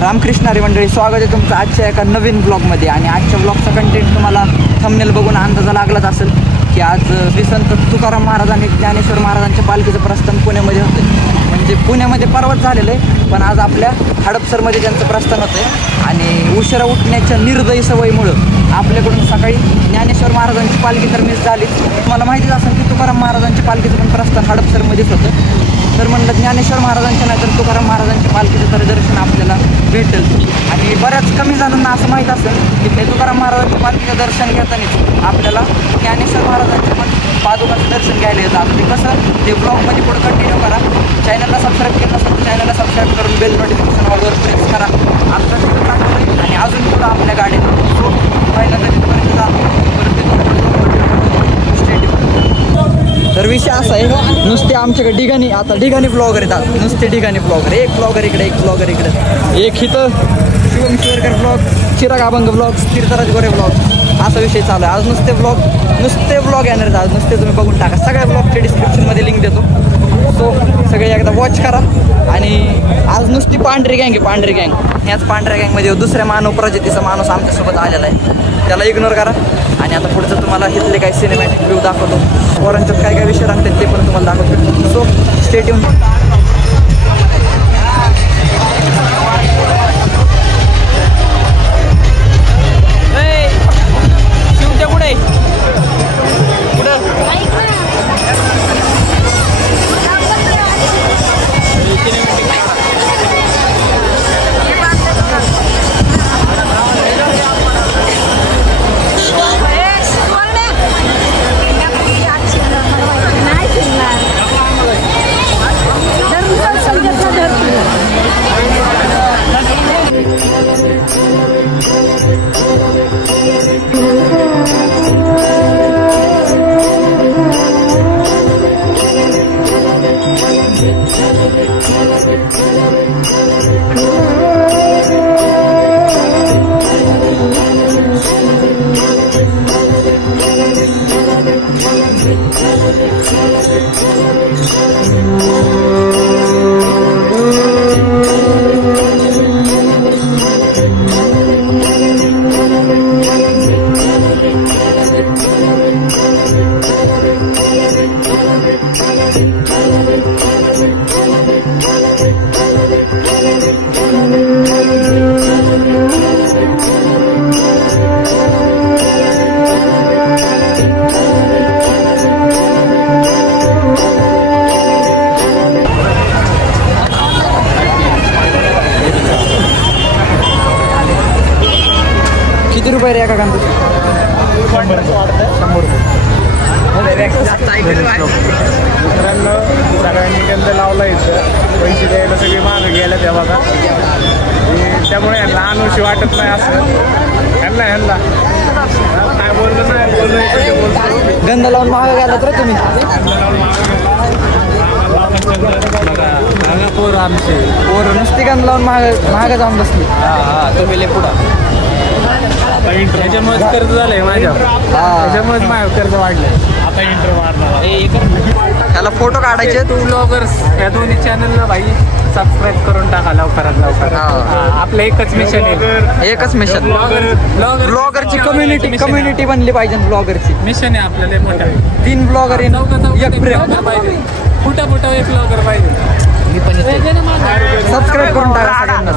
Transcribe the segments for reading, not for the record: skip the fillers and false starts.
रामकृष्ण हरी मंडळी, स्वागत आहे तुमचं आजच्या एका नवीन ब्लॉगमध्ये. आणि आजच्या ब्लॉगचा कंटेंट तुम्हाला थंबनेल बघून अंदाजा लागलाच असेल की आज संत तुकाराम महाराज आणि ज्ञानेश्वर महाराजांच्या पालखीचं प्रस्थान पुण्यामध्ये होतं. म्हणजे पुण्यामध्ये परवाच झालेलं आहे, पण आज आपल्या हडपसरमध्ये त्यांचं प्रस्थान होतं आहे. आणि उशिरा उठण्याच्या निर्दयी सवयीमुळं आपल्याकडून सकाळी ज्ञानेश्वर महाराजांची पालखी तर मिस झालीच. तुम्हाला माहितीच असेल की तुकाराम महाराजांच्या पालखीचं पण प्रस्थान हडपसरमध्येच होतं. तर म्हणलं ज्ञानेश्वर महाराजांच्या नाही तर तुकाराम महाराजांच्या पालखीचं तर दर्शन आपल्याला भेटेल. आणि बऱ्याच कमी जणांना असं माहीत असेल की ते तुकाराम महाराजांच्या पालखीचं दर्शन घेतानाच आपल्याला ज्ञानेश्वर महाराजांच्या पण पादुकाचं दर्शन घ्यायला येतं. ते कसं ते ब्लॉगमध्ये पुढे कंटिन्यू करा. चॅनलला सबस्क्राईब केलं नसेल तर चॅनलला सबस्क्राईब करून बेल नोटिफिकेशन ऑलवर प्रेस करा. आता तिथं चांगलं आणि अजून पुढं आपल्या गाडीत पहिला तर विषय असा आहे, नुसते आमच्याकडे ठिकाणी ब्लॉगर येतात. नुसते ठिकाणी ब्लॉगर, एक ब्लॉगर इकडे एक ब्लॉगर इकडे, एक इथं शिवम शिवरकर ब्लॉग, चिराग अभंग ब्लॉग, कीर्तराज गोरे ब्लॉग, असा विषय चालू आहे. आज नुसते ब्लॉग येणार आहेत. आज नुसते तुम्ही बघून टाका. सगळ्या ब्लॉगच्या डिस्क्रिप्शनमध्ये लिंक देतो, सो सगळे एकदा वॉच करा. आणि आज नुसती पांढरी गँग आहे, पांढरी गँग. ह्याच पांढऱ्या गँगमध्ये दुसऱ्या मानव प्रजातीचा माणूस आमच्यासोबत आलेला आहे, त्याला इग्नोर करा. आणि आता पुढचं तुम्हाला इथले काही सिनेमॅटिक व्ह्यू दाखवतो, पोरांच्यात काय काय विषय राहतात ते पण तुम्हाला दाखवतो. So stay tune. किती रुपये रे एका गांधी? 100 रुपये. मित्रांनो, सगळ्यांनी गंध लावला इथं, पैसे द्यायला सगळी मागं गेल्या त्या बघा. त्यामुळे यांना अनुशी वाटत नाही असं. ह्यांना काय बोललं नाही, गंध लावून महाग गेला तर तुम्ही पोरं आमचे पोरं नुसती गंध लावून महाग जाऊन बसली. तुम्ही पुढं त्याच्यामुळेच कर्ज झालंय माझ्या, त्याच्यामुळेच माझ्या कर्ज वाढलंय. आता इंटर मारणार. त्याला फोटो काढायचे. तू ब्लॉगर्स या दोन्ही चॅनलला भाई सबस्क्राईब करून टाका लवकरात लवकर. आपलं एकच मिशन आहे, एकच मिशन. ब्लॉगरची कम्युनिटी बनली पाहिजे. ब्लॉगरची मिशन आहे आपल्याला मोठं. 3 ब्लॉगर एक प्रेम पाहिजे, फुटा एक ब्लॉगर पाहिजे. सबस्क्राईब करून टाका सगळ्यांना.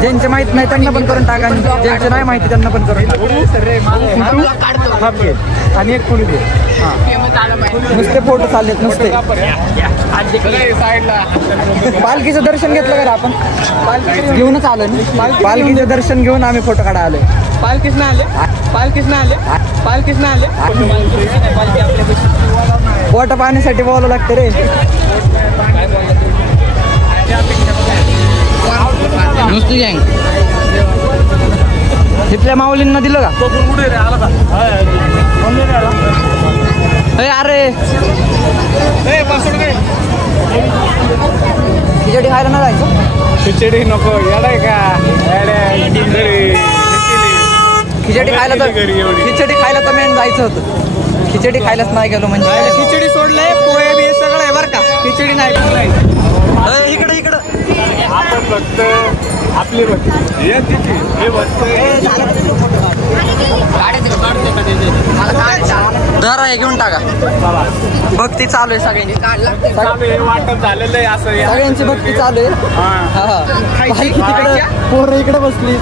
ज्यांचे माहित नाही त्यांना पण करून टाका, ज्यांचे नाही माहिती त्यांना पण करून टाका. आणि एक पुढे नुसते फोटो चाललेत नुसते. पालखीचं दर्शन घेतलं का आपण? घेऊनच आलो ना, पालखीचं दर्शन घेऊन आम्ही फोटो काढा आलोय. पालखीच नाही आले पोट पाण्यासाठी बोलावं लागतं रे. नुसती गँग तिथल्या माऊलींना दिलं का? अरे खिचडी खायला ना जायचं. खिचडी नको येडाय का खिचडी खायला तर मेन जायचं होतं. खिचडी खायलाच नाही गेलो म्हणजे खिचडी सोडलंय पोहे बी सगळं आहे बरं का. खिचडी नाही इकडं आपण फक्त आपली भक्ती हे भक्त जरा हे घेऊन टाका. भक्ती चालू आहे सगळ्यांची. वाटप झालेलं आहे असं सगळ्यांची भक्ती चालू आहे. पोरं इकडे बसली.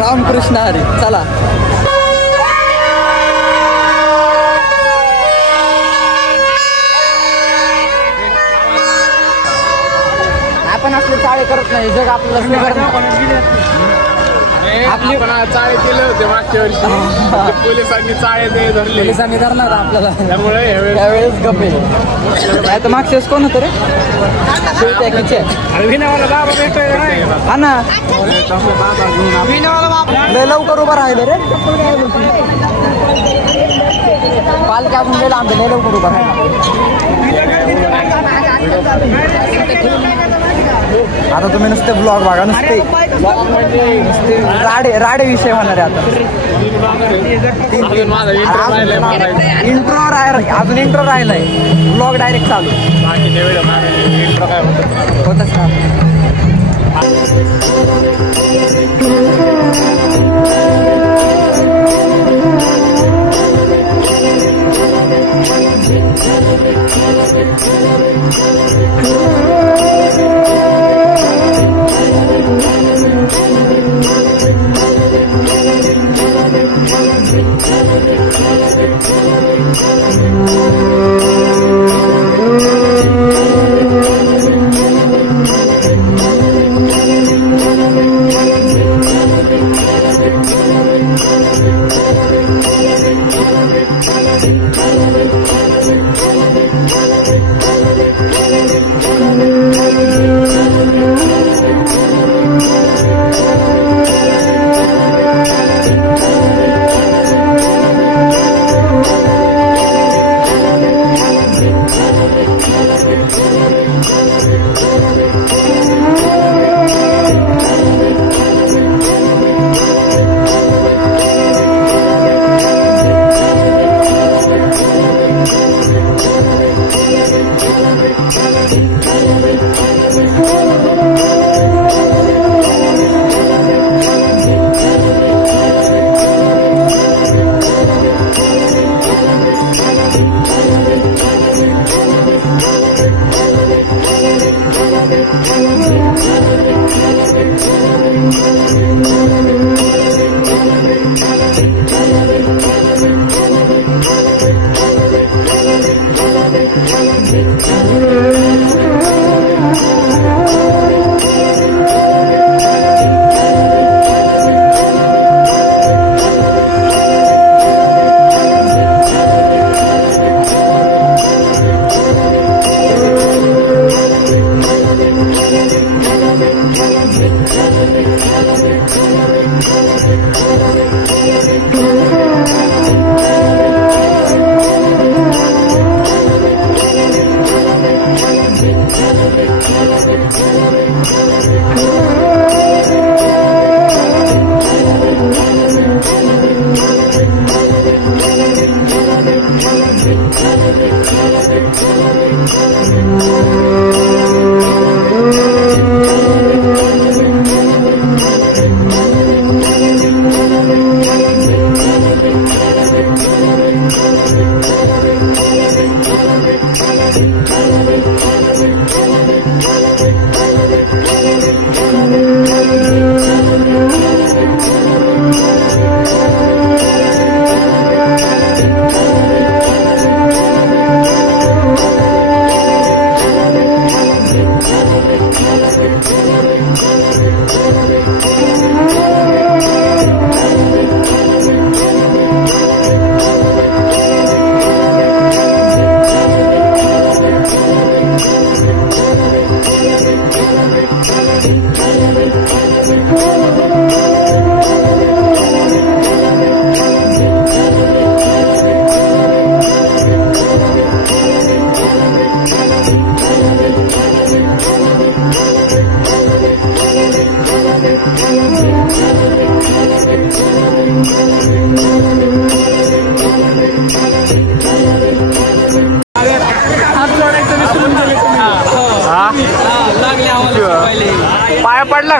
रामकृष्ण हरी. चला आपण असले चाळे करत नाही. जग आपल्याला आपली चाळे केले होते मागच्या वर्षी. पोलिसांनी चाळे धरले. पोलिसांनी धरणार आपल्याला त्यामुळे यावेळेस गप्पे. नाही तर मागच्या वेळेस कोण होतं रे? हा ना लय लवकर उभं राहिलं रे. पालख्या अजून लय लांब लय लवकर उभं राहिलं. आता तुम्ही नुसते ब्लॉग बघा. नुसते राडे विषय होणार आहे आता. अजून इंट्रो राहिलाय. ब्लॉग डायरेक्ट चालू होतच ना.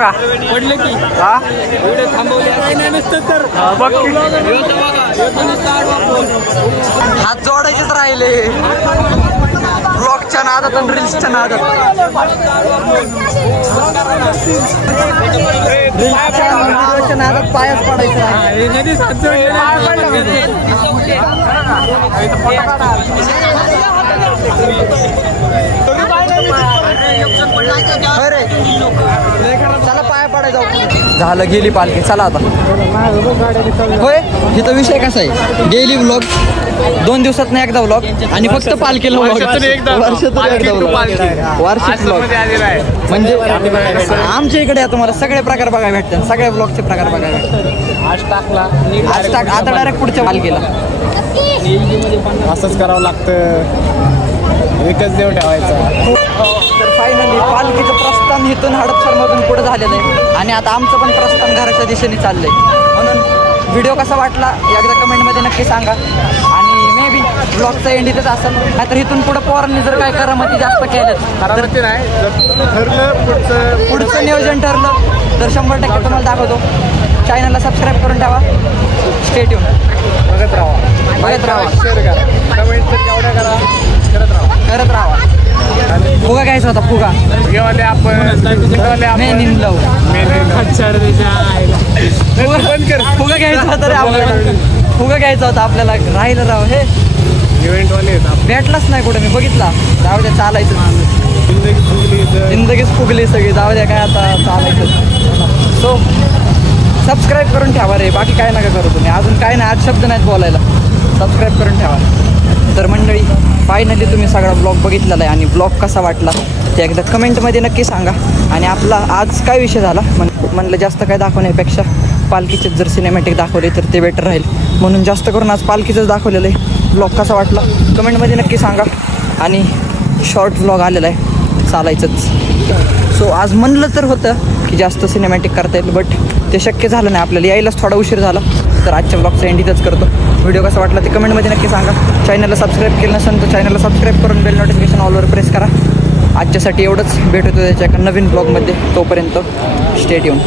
का पडले की हा व्हिडिओ थांबवले बघ की. हात जोडायचेच राहिले ब्लॉगच्या नादात आणि रील्सच्या नादात. रील्सच्या नादात पायच पडायचं अरे चला पाया पडाय जाऊ. झालं गेली पालखी. चला आता होय. इथं विषय कसा आहे, गेली व्लॉग 2 दिवसात नाही एकदा व्लॉग आणि फक्त पालखीला वर्षातून एकदा वार्षिक व्लॉग. म्हणजे आमच्या इकडे आता तुम्हाला सगळे प्रकार बघायला भेटतात, सगळ्या ब्लॉगचे प्रकार बघायला भेटतात. आज टाकला आता डायरेक्ट पुढच्या पालखीला असंच करावं लागतं, एकच देव ठेवायचा. तर फायनली पालखीचं प्रस्थान इथून हडपसरमधून पुढे झालेलं आहे आणि आता आमचं पण प्रस्थान घराच्या दिशेने चाललंय. म्हणून व्हिडिओ कसा वाटला एकदा कमेंटमध्ये नक्की सांगा आणि मे बी ब्लॉगचा एंड इथंच असेल. नाहीतर इथून पुढे पोरांनी जर काय करामती जास्त केल्यात तर ते नाही, जर ठरलं पुढचं नियोजन ठरलं तर 100% तुम्हाला दाखवतो. चॅनलला सबस्क्राईब करून ठेवा. Stay tune. बघत राहा. शेअर करा, कमेंट एवढ्या करा, करत राहा. फुगा घ्यायचा होता. फुगा घेवाले आपण मेन इन लव. फुगा घ्यायचा होता रे आपल्याला. फुगा घ्यायचा होता आपल्याला. राहिलं राव हे इव्हेंटवाले भेटलाच नाही कुठे. मी बघितला. जाऊ द्या चालायचं. जिंदगीच फुगली सगळी. जाऊ द्या काय आता चालायचं. सो सबस्क्राईब करून ठेवा रे. बाकी काय नका करू तुम्ही. अजून काय नाही. आज शब्द नाहीत बोलायला. सबस्क्राईब करून ठेवा. तर मंडळी फायनली तुम्ही सगळा ब्लॉग बघितलेला आहे आणि ब्लॉग कसा वाटला ते एकदा कमेंटमध्ये नक्की सांगा. आणि आपला आज काय विषय झाला म्हणलं जास्त काय दाखवण्यापेक्षा पालखीचे जर सिनेमॅटिक दाखवले तर ते बेटर राहील. म्हणून जास्त करून आज पालखीचंच दाखवलेलं आहे. ब्लॉग कसा वाटला कमेंटमध्ये नक्की सांगा. आणि शॉर्ट ब्लॉग आलेला आहे चालायचंच. सो आज म्हणलं तर होतं की जास्त सिनेमॅटिक करता येईल, बट ते शक्य झालं नाही. आपल्याला यायलाच थोडा उशीर झाला. तर आजच्या ब्लॉगचा एंड इथंच करतो. व्हिडिओ कसा वाटला ते कमेंटमध्ये नक्की सांगा. चॅनलला सबस्क्राईब केलं नसेल तर चॅनलला सबस्क्राईब करून बेल नोटिफिकेशन ऑलवर प्रेस करा. आजच्यासाठी एवढंच. भेट होतं त्याच्या एका नवीन ब्लॉगमध्ये. तोपर्यंत स्टे ट्यून.